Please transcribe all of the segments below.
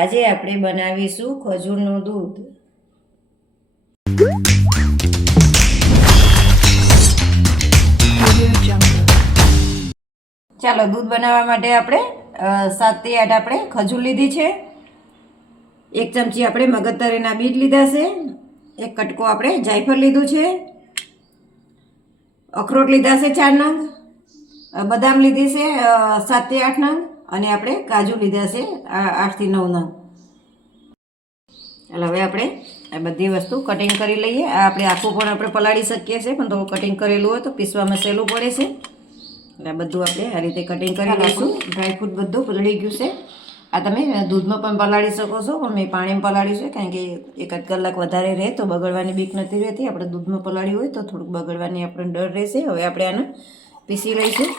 આજે આપણે બનાવીશું ખજૂરનું દૂધ। ચાલો દૂધ બનાવવા માટે આપણે 7 થી 8 આપણે ખજૂર લીધી છે। 1 ચમચી આપણે મગજતરીના બીજ લીધા છે। 1 કટકો આપણે જાયફળ લીધું છે। અખરોટ લીધા છે 4 નંગ। બદામ લીધી છે 7 થી 8 નંગ અને આપણે કાજુ લીધા છે 8 થી 9 નંગ। ચાલો હવે આપણે આ બધી વસ્તુ કટિંગ કરી લઈએ। આ આપણે આખું પણ આપણે પલાળી શકીએ છીએ, પણ થોડું કટિંગ કરેલું હોય તો પીસવામાં સહેલું પડે છે। એટલે બધું આપણે આ રીતે કટિંગ કરી લઈશું। ડ્રાયફ્રૂટ બધું પલળી ગયું છે। આ તમે દૂધમાં પણ પલાળી શકો છો, પણ મેં પાણીમાં પલાળ્યું છે, કારણ કે 1 કલાક વધારે રહે તો બગડવાની બીક નથી રહેતી। આપણે દૂધમાં પલાળ્યું હોય તો થોડુંક બગડવાની આપણને ડર રહેશે। હવે આપણે આને પીસી લઈશું।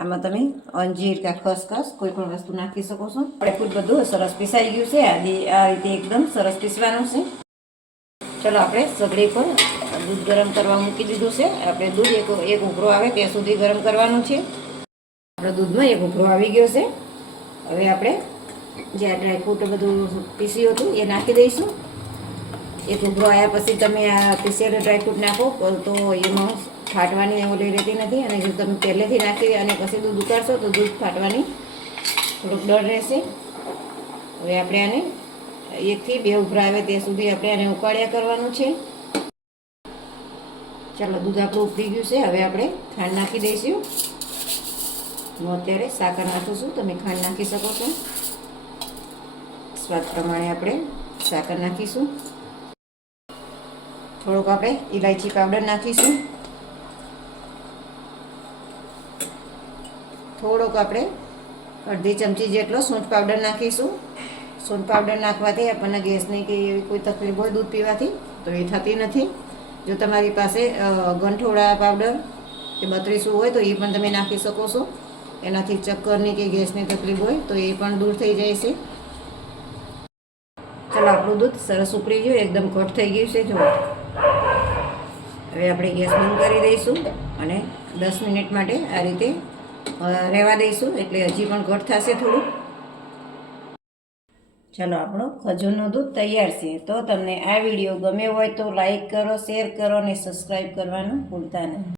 આમાં તમે અંજીર કે ખસખસ કોઈ પણ વસ્તુ નાખી શકો છો। ડ્રાયફ્રૂટ બધું સરસ પીસાઈ ગયું છે। આ રીતે એકદમ સરસ પીસવાનું છે। ચલો આપણે સગડી પર દૂધ ગરમ કરવા મૂકી દીધું છે। આપણે દૂધ એક ઉભરો આવે ત્યાં સુધી ગરમ કરવાનું છે। આપણે દૂધમાં એક ઉભરો આવી ગયો છે। હવે આપણે જે આ ડ્રાયફ્રૂટ બધું પીસ્યું હતું એ નાખી દઈશું। એક ઉભરો આવ્યા પછી તમે આ પીસેલું ડ્રાયફ્રૂટ નાખો તો એમાં ફાટવાની ઓલી રહેતી નથી, અને જો તમે પહેલેથી નાખી અને પછી દૂધ ઉકાળશો તો દૂધ ફાટવાની થોડોક ડર રહેશે। હવે આપણે આને 1 થી 2 ઉભરા આવે ત્યાં સુધી આપણે આને ઉકાળ્યા કરવાનું છે। ચાલો દૂધ આપણું ઉકળી ગયું છે। હવે આપણે ખાંડ નાખી દઈશું। હું અત્યારે સાકર નાખું છું, તમે ખાંડ નાખી શકો છો। સ્વાદ પ્રમાણે આપણે સાકર નાખીશું। થોડુંક આપણે ઇલાયચી પાવડર નાખીશું। થોડોક આપણે અડધી ચમચી જેટલો સૂંઠ પાવડર નાખીશું। સૂંઠ પાવડર નાખવાથી આપણને ગેસની કે એવી કોઈ તકલીફ હોય દૂધ પીવાથી તો એ થતી નથી। જો તમારી પાસે ગંઠોડા પાવડર કે બત્રીસું હોય તો એ પણ તમે નાખી શકો છો। એનાથી ચક્કરની કે ગેસની તકલીફ હોય તો એ પણ દૂર થઈ જાય છે। ચાલો આપણું દૂધ સરસ ઉકળી ગયું, એકદમ ઘટ થઈ ગયું છે। જો હવે આપણે ગેસ બંધ કરી દઈશું અને 10 મિનિટ માટે આ રીતે રહેવા દઈશું, એટલે હજી પણ ઘટ થશે થોડું। ચાલો આપણો ખજૂરનું દૂધ તૈયાર છે। તો તમને આ વિડીયો ગમ્યો હોય તો લાઈક કરો, શેર કરો અને સબસ્ક્રાઈબ કરવાનું ભૂલતા નહીં।